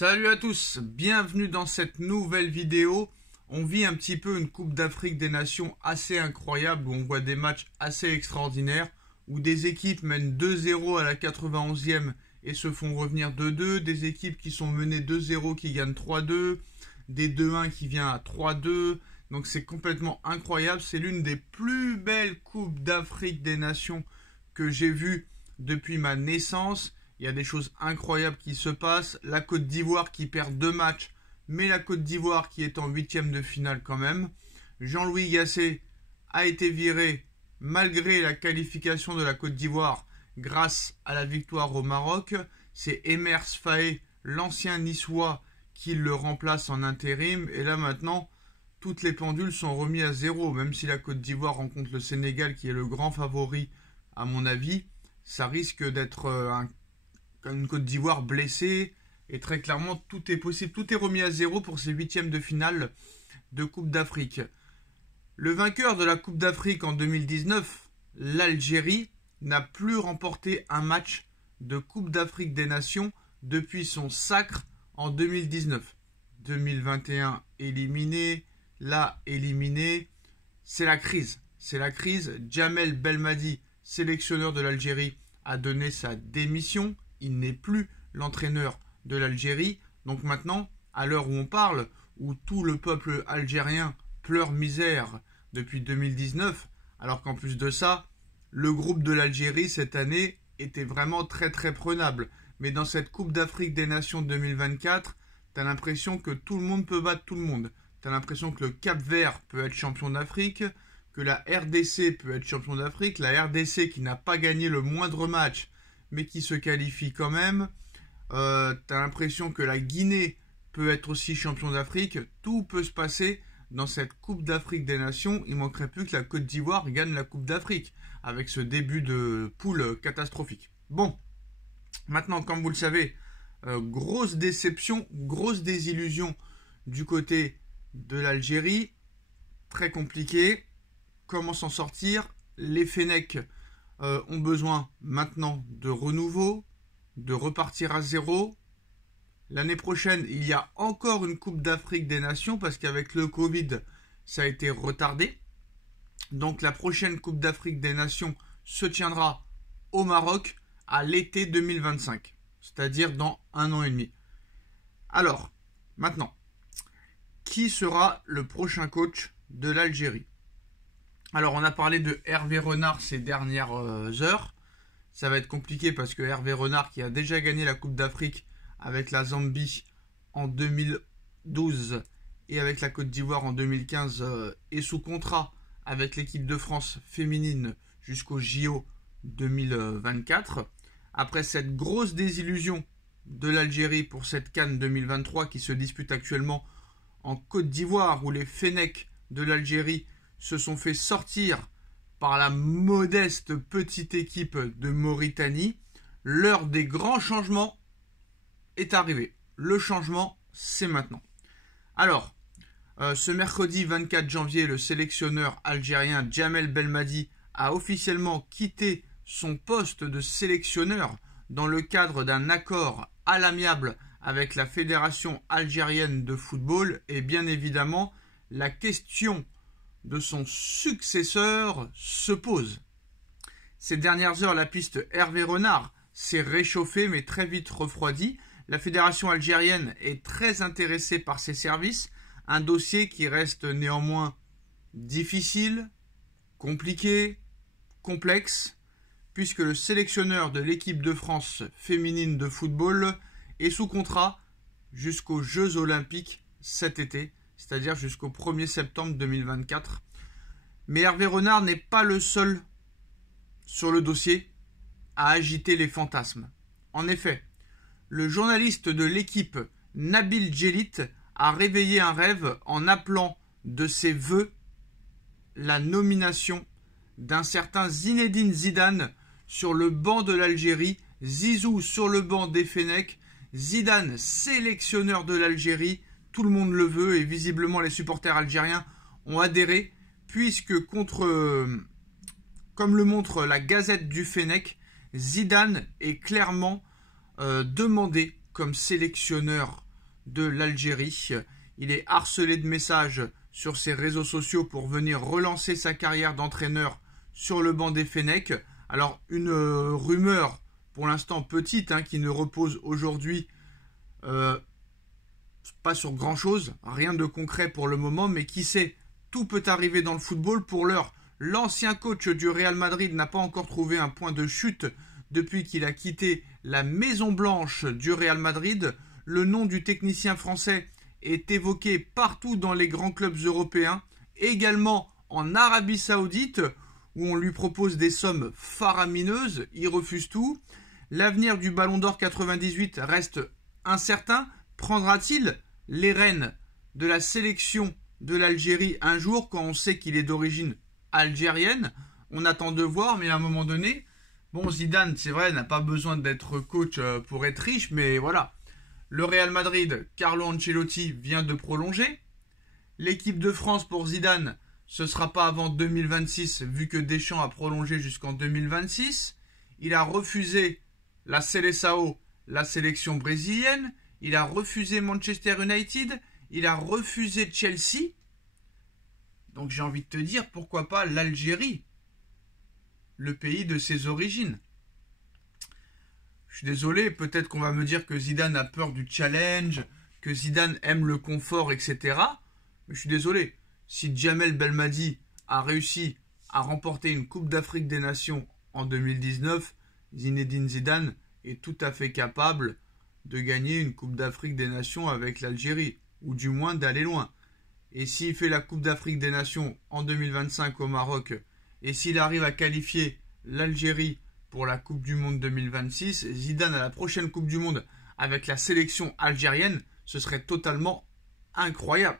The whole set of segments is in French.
Salut à tous, bienvenue dans cette nouvelle vidéo. On vit un petit peu une Coupe d'Afrique des Nations assez incroyable où on voit des matchs assez extraordinaires où des équipes mènent 2-0 à la 91e et se font revenir 2-2, des équipes qui sont menées 2-0 qui gagnent 3-2, des 2-1 qui vient à 3-2. Donc c'est complètement incroyable, c'est l'une des plus belles Coupes d'Afrique des Nations que j'ai vues depuis ma naissance. Il y a des choses incroyables qui se passent. La Côte d'Ivoire qui perd 2 matchs, mais la Côte d'Ivoire qui est en 8e de finale quand même. Jean-Louis Gasset a été viré malgré la qualification de la Côte d'Ivoire grâce à la victoire au Maroc. C'est Emers Faé, l'ancien niçois, qui le remplace en intérim. Et là maintenant, toutes les pendules sont remises à zéro. Même si la Côte d'Ivoire rencontre le Sénégal qui est le grand favori à mon avis, ça risque d'être une Côte d'Ivoire blessée, et très clairement tout est possible, tout est remis à zéro pour ces 8e de finale de Coupe d'Afrique. Le vainqueur de la Coupe d'Afrique en 2019, l'Algérie, n'a plus remporté un match de Coupe d'Afrique des Nations depuis son sacre en 2019. 2021 éliminé, là éliminé, c'est la crise. C'est la crise. Djamel Belmadi, sélectionneur de l'Algérie, a donné sa démission. Il n'est plus l'entraîneur de l'Algérie. Donc maintenant, à l'heure où on parle, où tout le peuple algérien pleure misère depuis 2019, alors qu'en plus de ça, le groupe de l'Algérie cette année était vraiment très très prenable. Mais dans cette Coupe d'Afrique des Nations 2024, t'as l'impression que tout le monde peut battre tout le monde. T'as l'impression que le Cap-Vert peut être champion d'Afrique, que la RDC peut être champion d'Afrique, la RDC qui n'a pas gagné le moindre match, mais qui se qualifie quand même. T'as l'impression que la Guinée peut être aussi champion d'Afrique. Tout peut se passer dans cette Coupe d'Afrique des Nations. Il manquerait plus que la Côte d'Ivoire gagne la Coupe d'Afrique avec ce début de poule catastrophique. Bon, maintenant, comme vous le savez, grosse déception, grosse désillusion du côté de l'Algérie. Très compliqué. Comment s'en sortir? Les Fennecs ont besoin maintenant de renouveau, de repartir à zéro. L'année prochaine, il y a encore une Coupe d'Afrique des Nations parce qu'avec le Covid, ça a été retardé. Donc la prochaine Coupe d'Afrique des Nations se tiendra au Maroc à l'été 2025, c'est-à-dire dans 1 an et demi. Alors, maintenant, qui sera le prochain coach de l'Algérie? Alors, on a parlé de Hervé Renard ces dernières heures. Ça va être compliqué parce que Hervé Renard, qui a déjà gagné la Coupe d'Afrique avec la Zambie en 2012 et avec la Côte d'Ivoire en 2015, est sous contrat avec l'équipe de France féminine jusqu'au JO 2024. Après cette grosse désillusion de l'Algérie pour cette CAN 2023 qui se dispute actuellement en Côte d'Ivoire, où les Fennecs de l'Algérie se sont fait sortir par la modeste petite équipe de Mauritanie, l'heure des grands changements est arrivée. Le changement, c'est maintenant. Alors, ce mercredi 24 janvier, le sélectionneur algérien Djamel Belmadi a officiellement quitté son poste de sélectionneur dans le cadre d'un accord à l'amiable avec la Fédération algérienne de football, et bien évidemment, la question de son successeur se pose. Ces dernières heures, la piste Hervé Renard s'est réchauffée mais très vite refroidie. La fédération algérienne est très intéressée par ses services, un dossier qui reste néanmoins difficile, compliqué, complexe, puisque le sélectionneur de l'équipe de France féminine de football est sous contrat jusqu'aux Jeux Olympiques cet été, c'est-à-dire jusqu'au 1er septembre 2024. Mais Hervé Renard n'est pas le seul sur le dossier à agiter les fantasmes. En effet, le journaliste de l'équipe Nabil Djellit a réveillé un rêve en appelant de ses vœux la nomination d'un certain Zinedine Zidane sur le banc de l'Algérie, Zizou sur le banc des Fennecs, Zidane sélectionneur de l'Algérie. Tout le monde le veut et visiblement les supporters algériens ont adhéré puisque comme le montre la Gazette du Fennec, Zidane est clairement demandé comme sélectionneur de l'Algérie. Il est harcelé de messages sur ses réseaux sociaux pour venir relancer sa carrière d'entraîneur sur le banc des Fennecs. Alors une rumeur pour l'instant petite qui ne repose aujourd'hui pas sur grand chose, rien de concret pour le moment, mais qui sait, tout peut arriver dans le football. Pour l'heure, l'ancien coach du Real Madrid n'a pas encore trouvé un point de chute depuis qu'il a quitté la Maison Blanche du Real Madrid. Le nom du technicien français est évoqué partout dans les grands clubs européens, également en Arabie Saoudite, où on lui propose des sommes faramineuses. Il refuse tout. L'avenir du Ballon d'Or 98 reste incertain. Prendra-t-il les rênes de la sélection de l'Algérie un jour, quand on sait qu'il est d'origine algérienne? On attend de voir, mais à un moment donné, bon, Zidane, c'est vrai, n'a pas besoin d'être coach pour être riche, mais voilà. Le Real Madrid, Carlo Ancelotti vient de prolonger. L'équipe de France pour Zidane, ce ne sera pas avant 2026, vu que Deschamps a prolongé jusqu'en 2026. Il a refusé la Seleção, la sélection brésilienne. Il a refusé Manchester United. Il a refusé Chelsea. Donc j'ai envie de te dire, pourquoi pas l'Algérie, le pays de ses origines. Je suis désolé, peut-être qu'on va me dire que Zidane a peur du challenge, que Zidane aime le confort, etc. Mais je suis désolé, si Djamel Belmadi a réussi à remporter une Coupe d'Afrique des Nations en 2019, Zinedine Zidane est tout à fait capable de gagner une Coupe d'Afrique des Nations avec l'Algérie, ou du moins d'aller loin. Et s'il fait la Coupe d'Afrique des Nations en 2025 au Maroc, et s'il arrive à qualifier l'Algérie pour la Coupe du Monde 2026, Zidane à la prochaine Coupe du Monde avec la sélection algérienne, ce serait totalement incroyable.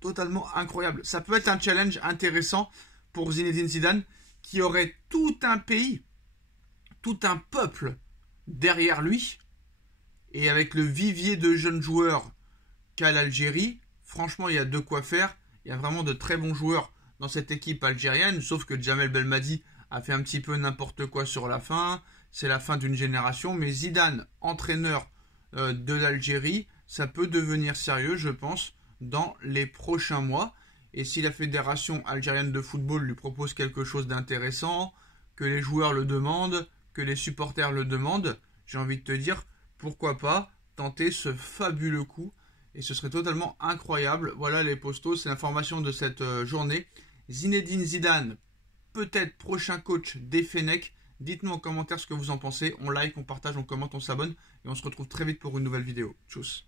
Totalement incroyable. Ça peut être un challenge intéressant pour Zinedine Zidane, qui aurait tout un pays, tout un peuple derrière lui. Et avec le vivier de jeunes joueurs qu'a l'Algérie, franchement, il y a de quoi faire. Il y a vraiment de très bons joueurs dans cette équipe algérienne, sauf que Djamel Belmadi a fait un petit peu n'importe quoi sur la fin. C'est la fin d'une génération, mais Zidane, entraîneur de l'Algérie, ça peut devenir sérieux, je pense, dans les prochains mois. Et si la fédération algérienne de football lui propose quelque chose d'intéressant, que les joueurs le demandent, que les supporters le demandent, j'ai envie de te dire, pourquoi pas tenter ce fabuleux coup. Et ce serait totalement incroyable. Voilà les postos, c'est l'information de cette journée. Zinedine Zidane, peut-être prochain coach des Fennecs. Dites-nous en commentaire ce que vous en pensez. On like, on partage, on commente, on s'abonne. Et on se retrouve très vite pour une nouvelle vidéo. Tchuss.